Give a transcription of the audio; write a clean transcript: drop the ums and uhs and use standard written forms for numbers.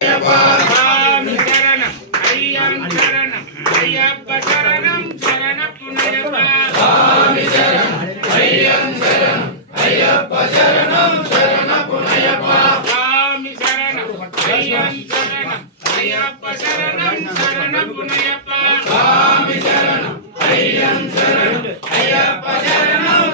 స్వామి శరణం అయ్యం శరణం అయ్యప్ప శరణం శరణపునయప్ప స్వామి శరణం అయ్యం శరణం అయ్యప్ప శరణం శరణపునయప్ప స్వామి శరణం అయ్యం శరణం అయ్యప్ప శరణం శరణపునయప్ప స్వామి శరణం అయ్యం శరణం అయ్యప్ప శరణం